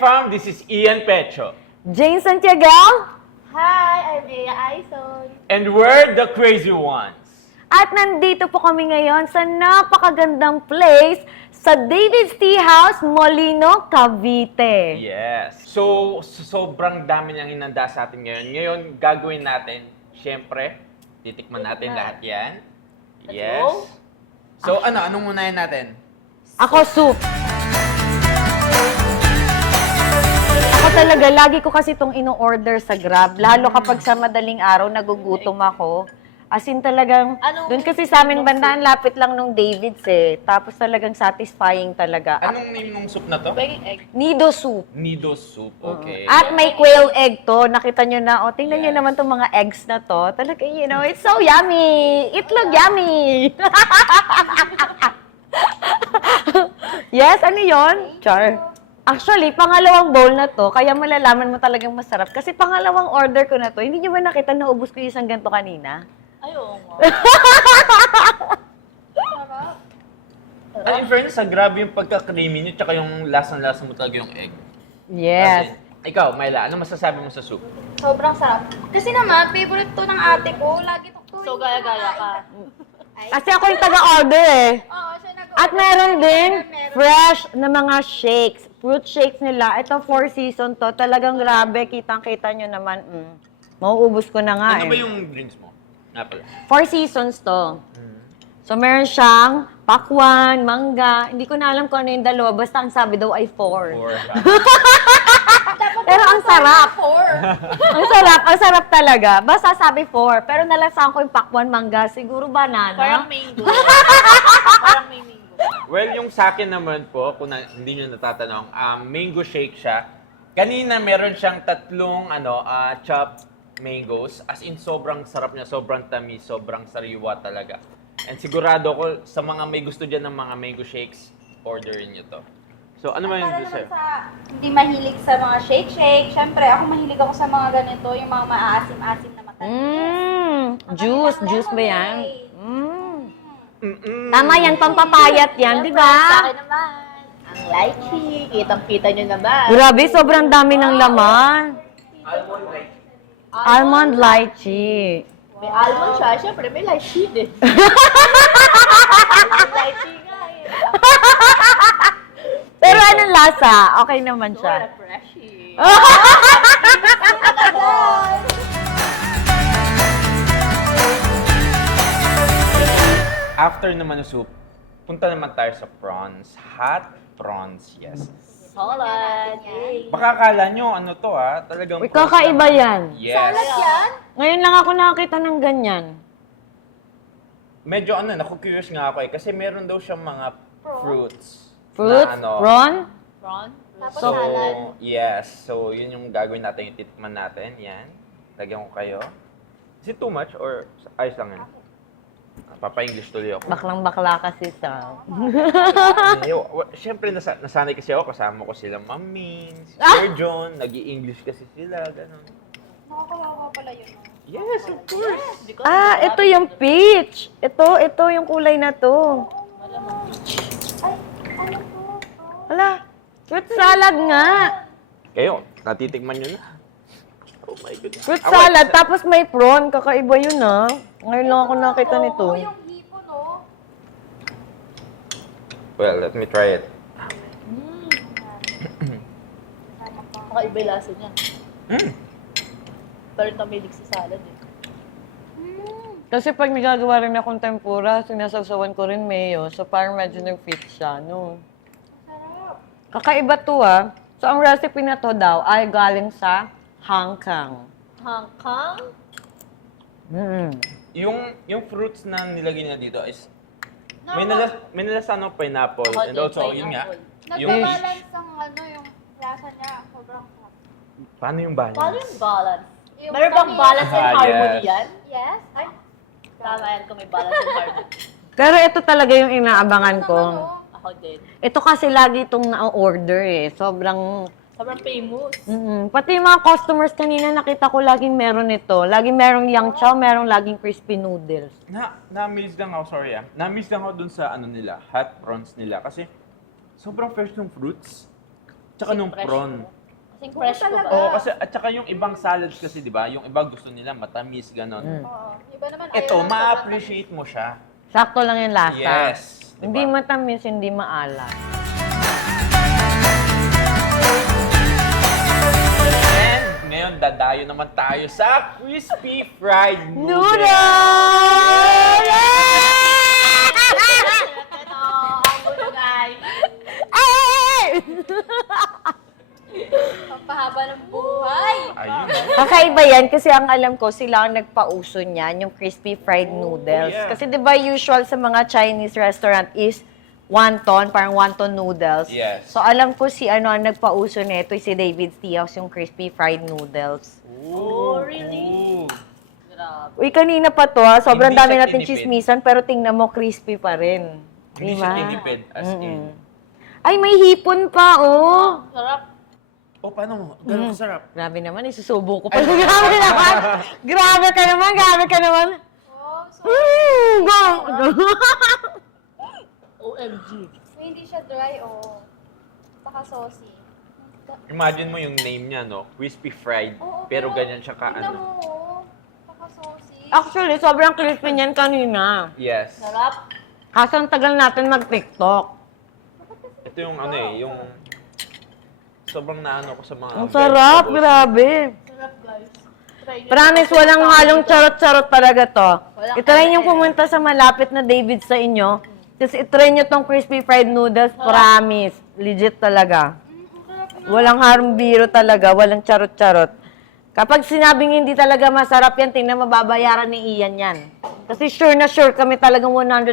fam, this is Ian Pecho. Jane Santiago. Hi, I'm Ea Aison. And we're the crazy ones. At nandito po kami ngayon sa napakagandang place sa David's Tea House, Molino, Cavite. Yes. So, sobrang dami niyang inanda sa atin ngayon. Ngayon, gagawin natin, syempre, titikman natin lahat yan. Yes. So, anong unahin natin? Ako, soup. Ako talaga, lagi ko kasi itong ino-order sa Grab. Lalo kapag sa madaling araw, nagugutom ako. As in talagang, doon kasi sa amin bandaan, lapit lang nung David's eh. Tapos talagang satisfying talaga. Anong name ng soup na to? Nido soup. Nido soup, okay. At may quail egg to. Nakita nyo na, o tingnan nyo naman itong mga eggs na to. Talaga, you know, it's so yummy. Itlog yummy. Yes, ano yun? Char. Actually, pangalawang bowl na to, kaya malalaman mo talagang masarap. Kasi pangalawang order ko na to, hindi nyo ba nakita na ubus ko yung isang ganito kanina? Ay, oo nga. And in fairness, grabe yung pagka-creamy niyo, tsaka yung lasang-lasa mo talaga yung egg. Yes. Kasi, ikaw, Myla, ano masasabi mo sa soup? Sobrang sarap. Kasi naman, favorite to ng ate ko. Lagi to. So, gaya-gaya ka. Kasi ako yung taga-order eh. Oo, siya nag-order. At meron din fresh na mga shakes. Fruit shakes nila. Ito, 4 season to. Talagang grabe. Kitang-kita nyo naman. Mauubos ko na nga Ano ba eh. yung drinks mo? Nga pala. 4 seasons to. So, meron siyang pakwan, mangga. Hindi ko na alam kung ano yung dalawa. Basta ang sabi daw ay 4. Or, Pero ang sarap. Four. Ang sarap talaga. Basta sabi 4. Pero nalasahan ko yung pakwan, mangga. Siguro banana. Parang mango. Parang may mango. well, yung sa akin naman po, kung hindi nyo natatanong, mango shake siya. Kanina meron siyang tatlong chopped mangoes. As in, sobrang sarap niya, sobrang tamis, sobrang sariwa talaga. And sigurado ko, sa mga may gusto dyan ng mga mango shakes, orderin nyo to. So, ano man yung Para dessert? naman sa hindi mahilig sa mga shake-shake, syempre ako mahilig ako sa mga ganito, yung mga maasim-asim na matamis. Juice ba yan? Tama yan, pampapayat yan, di Sa ba? akin naman, ang lychee, kitang-kita nyo naman. Grabe, sobrang dami ng laman. Almond lychee. May almond siya, syempre may lychee din. May lychee nga eh. Pero anong lasa? Okay naman So, siya. refreshing. After naman ng soup, punta naman tayo sa prawns. Hot prawns, yes. Solid. Yay. Baka akala nyo, talagang... Uy, kakaiba yan. Yes. Solid yan? Ngayon lang ako nakakita ng ganyan. Medyo naku-curious nga ako kasi meron daw siyang mga fruits. Fruits? Na, Prawn? Prawn? Tapos So, salad. yes. So, yun yung gagawin natin, yung titikman natin. Yan. Lagyan ko kayo. Is it too much or ayos lang yan? Papa-English tuloy ako. Baklang-bakla kasi sa... Siyempre, nasanay kasi ako. Kasama ko sila Ma'am Ming, si Sir John. Nag-i-English kasi sila. Ganun. Nakakawawa pala yun. Yes, of course. Ito yung peach. Ito yung kulay na to. Ay, ano to? Wala. Fruit salad nga. Kayo, natitikman nyo na. Oh my goodness. Fruit salad, tapos may prawn. Kakaiba yun ah. Ngayon lang ako nakita nito. Oo, yung hipon, no? Well, let me try it. Makaiba yung lasa niya. Mm. Parang namilig sa salad eh. Kasi pag nagagawa rin akong tempura, sinasawsawan ko rin mayo. So parang medyo nag-fit siya, no? Sarap. Kakaiba to ah. So ang recipe na to daw ay galing sa Hong Kong. Hong Kong? Yung fruits na nilagay nila dito is Normal. may nalasa ng pineapple Ako and din, also yun nga. Yung Nagbabalance ang yung lasa niya. Sobrang sarap. paano yung balance? Paano yung balance? Meron bang balance and Ah, harmony yes. yan? Yes. Ay, tama yan kung may balance and harmony. Pero ito talaga yung inaabangan ko. Ako din. Ito kasi lagi itong na-order eh. Sobrang... Sobrang famous. Pati yung mga customers kanina nakita ko laging meron ito. Laging merong yang chow, merong laging crispy noodles. Na-amaze lang ako, sorry Na-amaze lang ako dun sa nila, hot prawns nila kasi sobrang fresh ng fruits. Tsaka nung prawn. Kasing fresh ko talaga. ba? Oo, kasi at saka yung ibang salads kasi, di ba? Yung iba gusto nila matamis, ganon. Oo. Iba naman. Ito, ayaw, ma-appreciate mo siya. Sakto lang yung lasa. Yes. Diba? Hindi matamis, hindi maalat. And ngayon, dadayo naman tayo sa crispy fried noodles. Noodles! Ito, ang gulo guys. Ay! Pampahaba ng buhay. Ayun. Kakaiba yan kasi ang alam ko, sila ang nagpauso niyan, yung crispy fried noodles. yeah. Kasi di ba usual sa mga Chinese restaurant is wonton, parang wonton noodles. Yes. So alam ko si ano ang nagpauso nito, si David Steakhouse, yung crispy fried noodles. Oh, really? Ooh. Grabe. Uy, kanina pa to ha, sobrang Hindi dami siya natin tinipid. chismisan, pero tingnan mo, crispy pa rin. Hindi Diba? siya tinipid, as in. Ay, may hipon pa, oh! Sarap. Oh, paano mo? Ganun kasarap. Grabe naman, isusubo ko pa. Grabe naman! Grabe ka naman, grabe ka naman! Oh, so, OMG. hindi siya dry, oh. Saka saucy. Imagine mo yung name niya, no? Crispy fried, Oo, pero ganyan siya tignan ka, mo, ano. oh. Saka saucy. Actually, sobrang crispy niyan kanina. Yes. Sarap. Kaso ang tagal natin mag-TikTok. Ito yung ano eh, yung sobrang naano ko sa mga Ang sarap, vegetables. grabe. Sarap guys. Try nyo. Promise, walang halong charot-charot talaga to. Walang Itry ano nyo eh. pumunta sa malapit na David sa inyo. Tapos itry nyo tong crispy fried noodles, promise. Legit talaga. Walang harong biro talaga, walang charot-charot. Kapag sinabing hindi talaga masarap yan, tingnan mababayaran ni Ian yan. Kasi sure na sure kami talagang 101%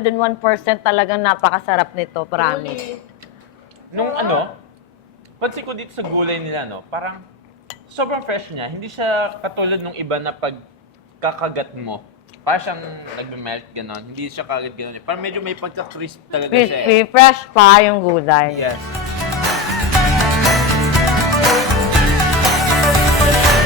talagang napakasarap nito, promise. Nung ano, pansin ko dito sa gulay nila, no, parang sobrang fresh niya. Hindi siya katulad nung iba na pag kakagat mo, parang siyang nagme-melt, gano'n. Hindi siya kagad gano'n. Parang medyo may pagka-crisp talaga siya. Crispy, fresh pa yung gulay. Yes.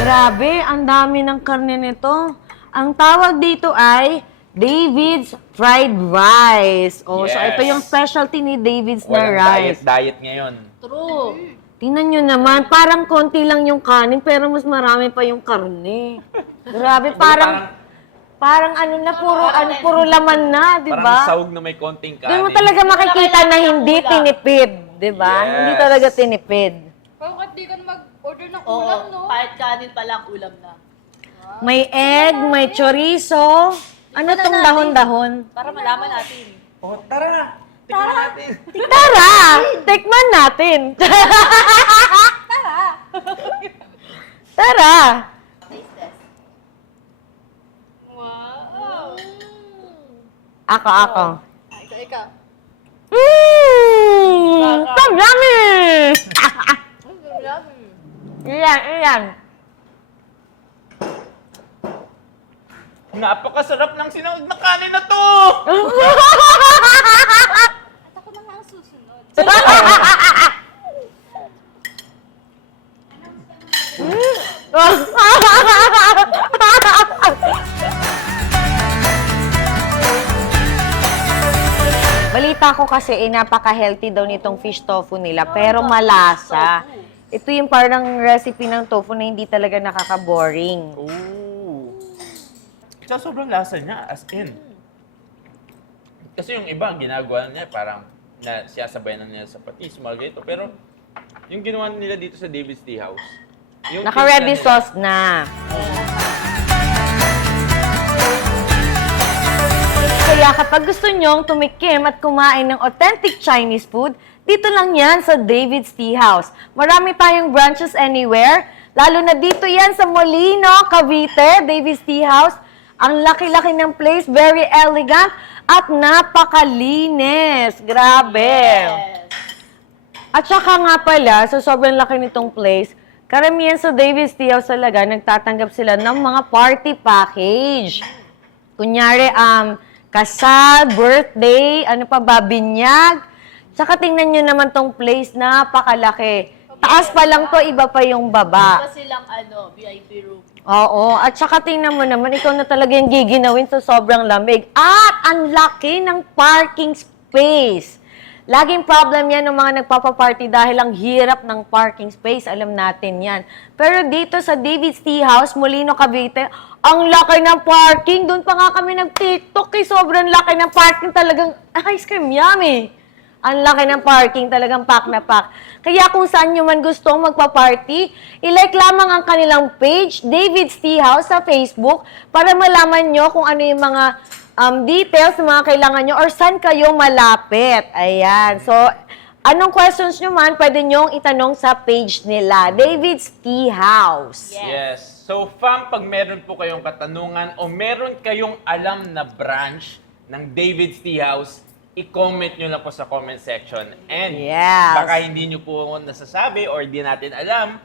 Grabe, ang dami ng karne nito. Ang tawag dito ay David's Fried Rice. Oh, so Yes. ito yung specialty ni David's na Walang rice. diet ngayon. True. Tingnan nyo naman, parang konti lang yung kanin, pero mas marami pa yung karne. Grabe, parang ano na, puro laman na, di Parang ba? sahog na may konting kanin. Doon mo talaga makikita na hindi tinipid, di ba? Yes. Hindi talaga tinipid. Pero kahit di ka na mag-order ng Oo, ulam, no? kahit kanin pa lang, ulam na. May egg, may chorizo. Ano tong dahon-dahon? Para malaman natin. Oh, tara! Tingnan natin. Tara! Tikman natin! Tara! Taste test. Wow! Ako. Ah, ikaw. Ang yummy! Yummy. Iyan. Napakasarap ng sinahog na kanin na to! At ako na nga ang susunod. Balita ko kasi napaka-healthy daw nitong fish tofu nila, pero malasa. Ito yung parang recipe ng tofu na hindi talaga nakaka-boring. Ooh. Tsaka sobrang lasa niya, as in. Kasi yung iba, ang ginagawa niya, parang na siyasabayan na nila sa patis, mga ganito. Pero yung ginawa nila dito sa David's Tea House, yung Naka-ready taste na nila- sauce na. Kaya kapag gusto nyong tumikim at kumain ng authentic Chinese food, dito lang yan sa David's Tea House. Marami tayong branches anywhere, lalo na dito yan sa Molino, Cavite, David's Tea House. Ang laki-laki ng place, very elegant at napakalinis. Grabe. Yes. At saka nga pala, sa sobrang laki nitong place, karamihan sa David's Tea House talaga, nagtatanggap sila ng mga party package. Kunyari, kasal, birthday, ano pa ba, binyag. Tsaka tingnan nyo naman tong place, napakalaki. Taas pa lang to, iba pa yung baba. Iba silang VIP room. Oo, at saka tingnan mo naman, ikaw na talaga yung giginawin sa sobrang lamig. At ang laki ng parking space. Laging problem yan ng mga nagpapaparty dahil ang hirap ng parking space. Alam natin yan. Pero dito sa David's Tea House, Molino, Cavite, ang laki ng parking. Doon pa nga kami nag-TikTok eh. Sobrang laki ng parking talagang. Ice cream, yummy. Ang laki ng parking, talagang pack na pack. Kaya kung saan nyo man gustong magpa-party, ilike lamang ang kanilang page, David's Tea House sa Facebook, para malaman nyo kung ano yung mga details na mga kailangan nyo or saan kayo malapit. Ayan. So, anong questions nyo man, pwede nyong itanong sa page nila, David's Tea House. Yes. So, fam, pag meron po kayong katanungan o meron kayong alam na branch ng David's Tea House, i-comment nyo lang po sa comment section. And Yes. baka hindi nyo po nasasabi or di natin alam,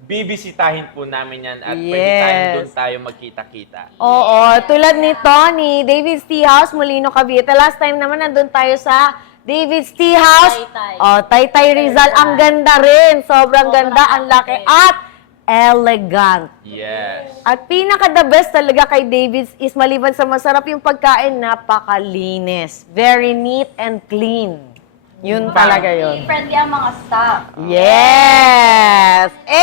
bibisitahin po namin yan at pwede doon tayo magkita-kita. Oo, tulad ni Tony, David's Tea House, Molino, Cavite. Last time naman nandun tayo sa David's Tea House. Taytay. Oh, Taytay Rizal. Ang ganda rin. Sobrang ganda, ang laki. At elegant. Yes. At pinaka-the best talaga kay David's is maliban sa masarap yung pagkain, napakalinis. Very neat and clean. Yun talaga yun. Friendly ang mga staff. Yes! And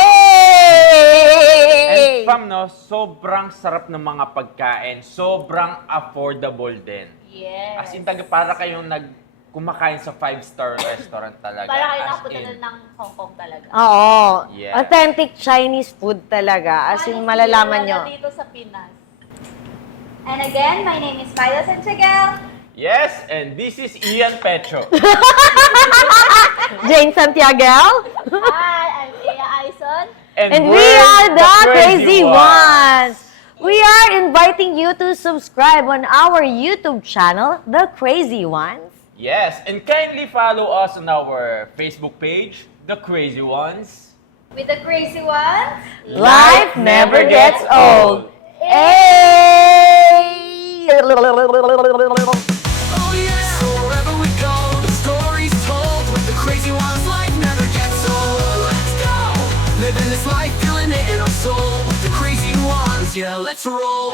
Hey! fam, no, sobrang sarap ng mga pagkain. Sobrang affordable din. Yes. As in, para kayong kumakain sa 5-star restaurant talaga. Para kayo As nakapunta in. na ng Hong Kong talaga. Oo. Yes. Authentic Chinese food talaga. As in, malalaman nyo. Dito sa Pinas. And again, my name is Myla Santiago. Yes, and this is Ian Pecho. Jane Santiago. Hi, I'm Ea Aison. And we we're are the Crazy Ones. We are inviting you to subscribe on our YouTube channel, The Crazy Ones. Yes, and kindly follow us on our Facebook page, The Crazy Ones. With the crazy ones. Life never gets old. Hey! Oh yeah, so wherever we go, the story's told. With the crazy ones, life never gets old. Let's go, living this life, feeling it in our soul. With the crazy ones, yeah, let's roll.